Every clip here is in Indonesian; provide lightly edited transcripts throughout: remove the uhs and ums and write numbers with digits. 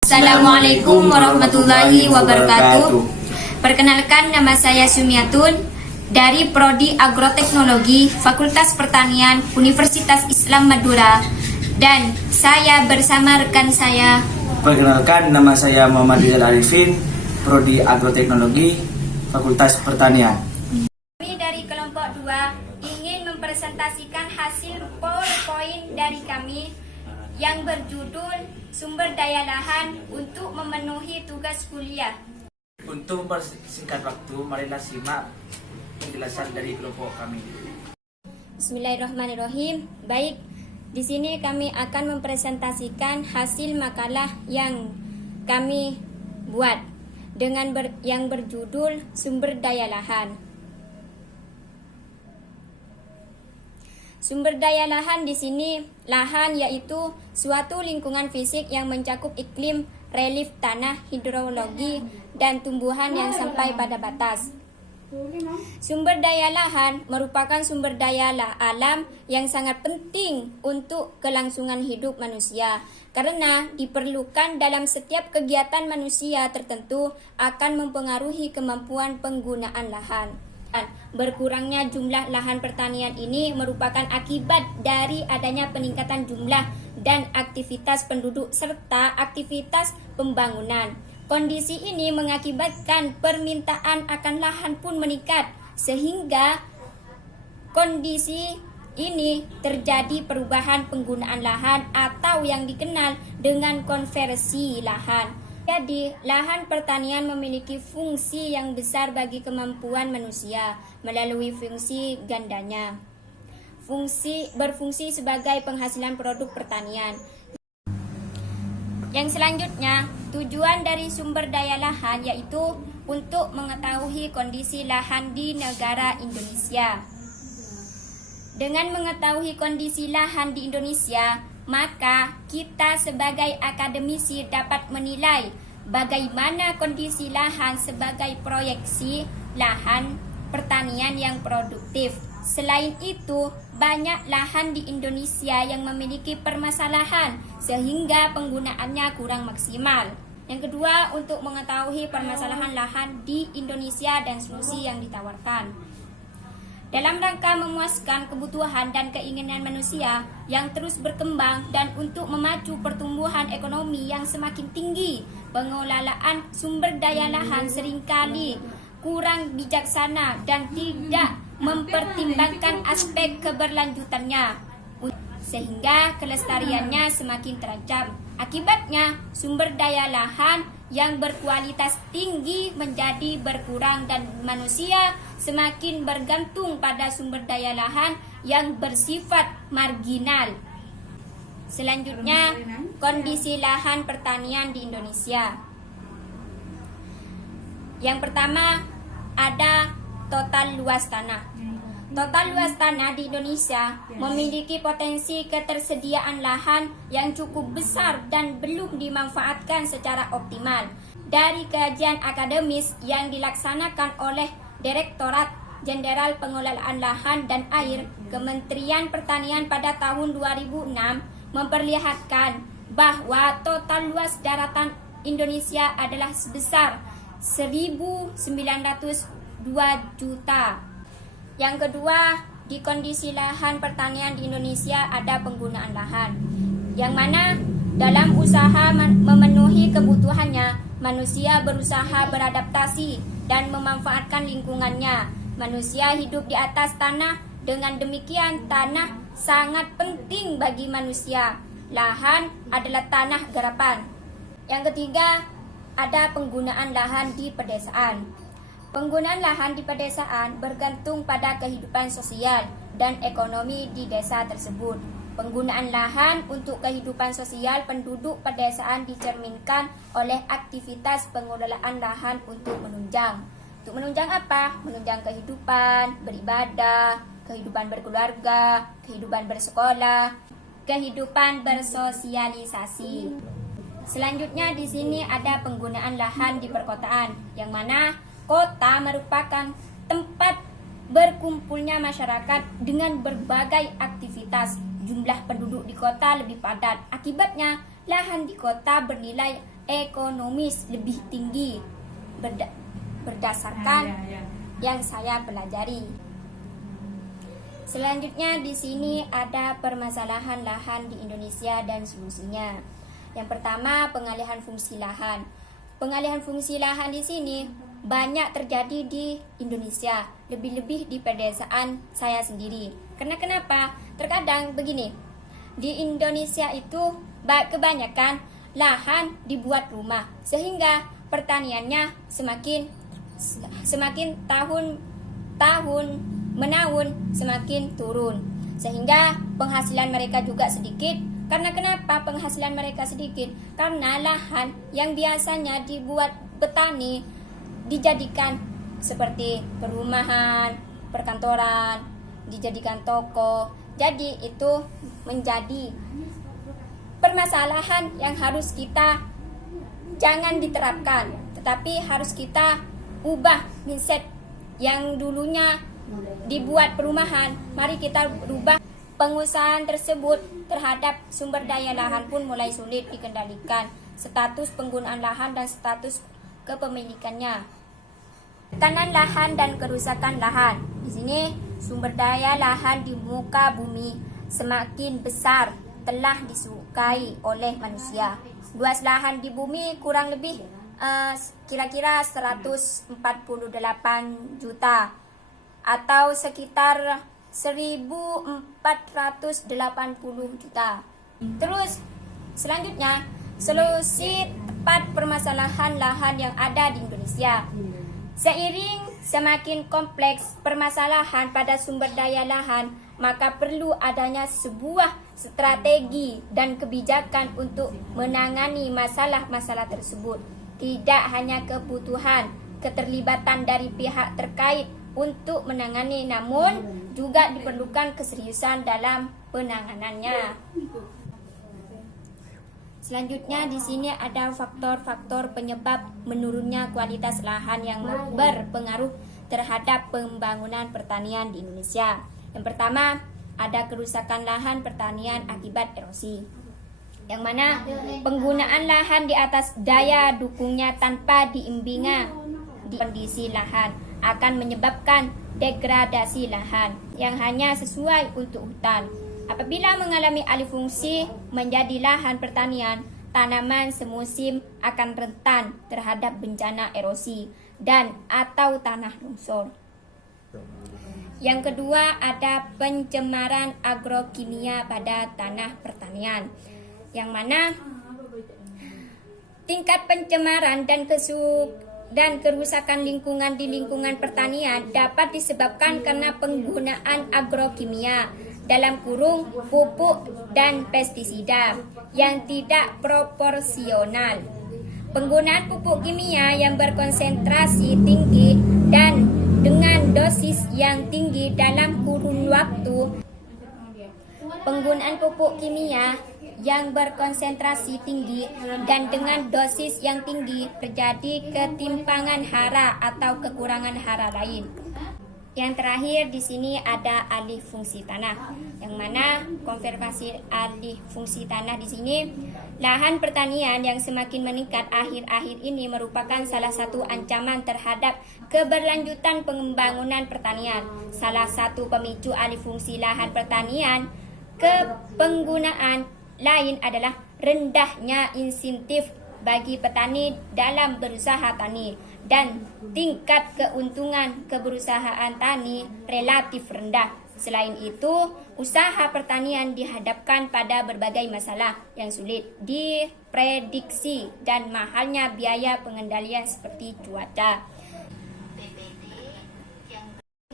Assalamualaikum warahmatullahi wabarakatuh. Perkenalkan, nama saya Sumiatun dari Prodi Agroteknologi Fakultas Pertanian Universitas Islam Madura, dan saya bersama rekan saya. Perkenalkan, nama saya Muhammad Rizal Arifin, Prodi Agroteknologi Fakultas Pertanian. Kami dari kelompok 2 ingin mempresentasikan hasil PowerPoint dari kami yang berjudul Sumber Daya Lahan untuk Memenuhi Tugas Kuliah. Untuk mempersingkat waktu, marilah simak penjelasan dari kelompok kami. Bismillahirrahmanirrahim. Baik, di sini kami akan mempresentasikan hasil makalah yang kami buat dengan yang berjudul Sumber Daya Lahan. Sumber daya lahan di sini, lahan yaitu suatu lingkungan fisik yang mencakup iklim, relief tanah, hidrologi, dan tumbuhan yang sampai pada batas. Sumber daya lahan merupakan sumber daya alam yang sangat penting untuk kelangsungan hidup manusia, karena diperlukan dalam setiap kegiatan manusia tertentu akan mempengaruhi kemampuan penggunaan lahan. Berkurangnya jumlah lahan pertanian ini merupakan akibat dari adanya peningkatan jumlah dan aktivitas penduduk serta aktivitas pembangunan. Kondisi ini mengakibatkan permintaan akan lahan pun meningkat, sehingga kondisi ini terjadi perubahan penggunaan lahan atau yang dikenal dengan konversi lahan. Jadi, lahan pertanian memiliki fungsi yang besar bagi kemampuan manusia melalui fungsi gandanya. Berfungsi sebagai penghasilan produk pertanian. Yang selanjutnya, tujuan dari sumber daya lahan yaitu untuk mengetahui kondisi lahan di negara Indonesia. Dengan mengetahui kondisi lahan di Indonesia, maka kita sebagai akademisi dapat menilai bagaimana kondisi lahan sebagai proyeksi lahan pertanian yang produktif. Selain itu, banyak lahan di Indonesia yang memiliki permasalahan sehingga penggunaannya kurang maksimal. Yang kedua, untuk mengetahui permasalahan lahan di Indonesia dan solusi yang ditawarkan. Dalam rangka memuaskan kebutuhan dan keinginan manusia yang terus berkembang dan untuk memacu pertumbuhan ekonomi yang semakin tinggi, pengelolaan sumber daya lahan seringkali kurang bijaksana dan tidak mempertimbangkan aspek keberlanjutannya, sehingga kelestariannya semakin terancam. Akibatnya, sumber daya lahan yang berkualitas tinggi menjadi berkurang dan manusia semakin bergantung pada sumber daya lahan yang bersifat marginal. Selanjutnya, kondisi lahan pertanian di Indonesia. Yang pertama, ada total luas tanah. Total luas tanah di Indonesia memiliki potensi ketersediaan lahan yang cukup besar dan belum dimanfaatkan secara optimal. Dari kajian akademis yang dilaksanakan oleh Direktorat Jenderal Pengelolaan Lahan dan Air Kementerian Pertanian pada tahun 2006 memperlihatkan bahwa total luas daratan Indonesia adalah sebesar 1.902 juta. Yang kedua, di kondisi lahan pertanian di Indonesia ada penggunaan lahan, yang mana dalam usaha memenuhi kebutuhannya, manusia berusaha beradaptasi dan memanfaatkan lingkungannya. Manusia hidup di atas tanah, dengan demikian tanah sangat penting bagi manusia. Lahan adalah tanah garapan. Yang ketiga, ada penggunaan lahan di pedesaan. Penggunaan lahan di pedesaan bergantung pada kehidupan sosial dan ekonomi di desa tersebut. Penggunaan lahan untuk kehidupan sosial penduduk pedesaan dicerminkan oleh aktivitas pengelolaan lahan untuk menunjang. Untuk menunjang apa? Menunjang kehidupan, beribadah, kehidupan berkeluarga, kehidupan bersekolah, kehidupan bersosialisasi. Selanjutnya di sini ada penggunaan lahan di perkotaan, yang mana kota merupakan tempat berkumpulnya masyarakat dengan berbagai aktivitas, jumlah penduduk di kota lebih padat. Akibatnya, lahan di kota bernilai ekonomis lebih tinggi berdasarkan yang saya pelajari. Selanjutnya di sini ada permasalahan lahan di Indonesia dan solusinya. Yang pertama, pengalihan fungsi lahan. Pengalihan fungsi lahan di sini banyak terjadi di Indonesia, lebih-lebih di pedesaan saya sendiri. Karena kenapa? Terkadang begini, di Indonesia itu kebanyakan lahan dibuat rumah, sehingga pertaniannya semakin tahun menahun semakin turun, sehingga penghasilan mereka juga sedikit. Karena kenapa penghasilan mereka sedikit? Karena lahan yang biasanya dibuat petani dijadikan seperti perumahan, perkantoran, dijadikan toko. Jadi itu menjadi permasalahan yang harus kita jangan diterapkan, tetapi harus kita ubah mindset yang dulunya dibuat perumahan. Mari kita rubah. Pengusahaan tersebut terhadap sumber daya lahan pun mulai sulit dikendalikan. Status penggunaan lahan dan status kepemilikannya. Tekanan lahan dan kerusakan lahan. Di sini sumber daya lahan di muka bumi semakin besar telah disukai oleh manusia. Luas lahan di bumi kurang lebih kira-kira 148 juta atau sekitar 1.480 juta. Terus selanjutnya, solusi tepat permasalahan lahan yang ada di Indonesia. Seiring semakin kompleks permasalahan pada sumber daya lahan, maka perlu adanya sebuah strategi dan kebijakan untuk menangani masalah-masalah tersebut. Tidak hanya kebutuhan keterlibatan dari pihak terkait untuk menangani, namun juga diperlukan keseriusan dalam penanganannya. Selanjutnya di sini ada faktor-faktor penyebab menurunnya kualitas lahan yang berpengaruh terhadap pembangunan pertanian di Indonesia. Yang pertama, ada kerusakan lahan pertanian akibat erosi, yang mana penggunaan lahan di atas daya dukungnya tanpa diimbangi di kondisi lahan akan menyebabkan degradasi lahan yang hanya sesuai untuk hutan. Apabila mengalami alih fungsi menjadi lahan pertanian, tanaman semusim akan rentan terhadap bencana erosi dan atau tanah longsor. Yang kedua, ada pencemaran agrokimia pada tanah pertanian, yang mana tingkat pencemaran dan kerusakan lingkungan di lingkungan pertanian dapat disebabkan karena penggunaan agrokimia dalam kurung pupuk dan pestisida yang tidak proporsional. Penggunaan pupuk kimia yang berkonsentrasi tinggi dan dengan dosis yang tinggi dalam kurun waktu. Penggunaan pupuk kimia yang berkonsentrasi tinggi dan dengan dosis yang tinggi terjadi ketimpangan hara atau kekurangan hara lain. Yang terakhir di sini ada alih fungsi tanah, yang mana konservasi alih fungsi tanah di sini, lahan pertanian yang semakin meningkat akhir-akhir ini merupakan salah satu ancaman terhadap keberlanjutan pembangunan pertanian. Salah satu pemicu alih fungsi lahan pertanian ke penggunaan lain adalah rendahnya insentif bagi petani dalam berusaha tani dan tingkat keuntungan keberusahaan tani relatif rendah. Selain itu, usaha pertanian dihadapkan pada berbagai masalah yang sulit diprediksi dan mahalnya biaya pengendalian seperti cuaca.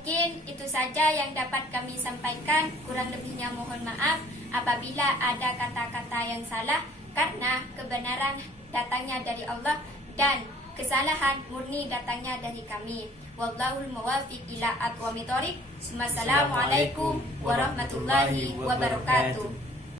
Mungkin itu saja yang dapat kami sampaikan, kurang lebihnya mohon maaf apabila ada kata-kata yang salah, karena kebenaran datangnya dari Allah dan kesalahan murni datangnya dari kami. Wallahul muwaffiq ila aqwamit thoriq. Assalamualaikum warahmatullahi wabarakatuh.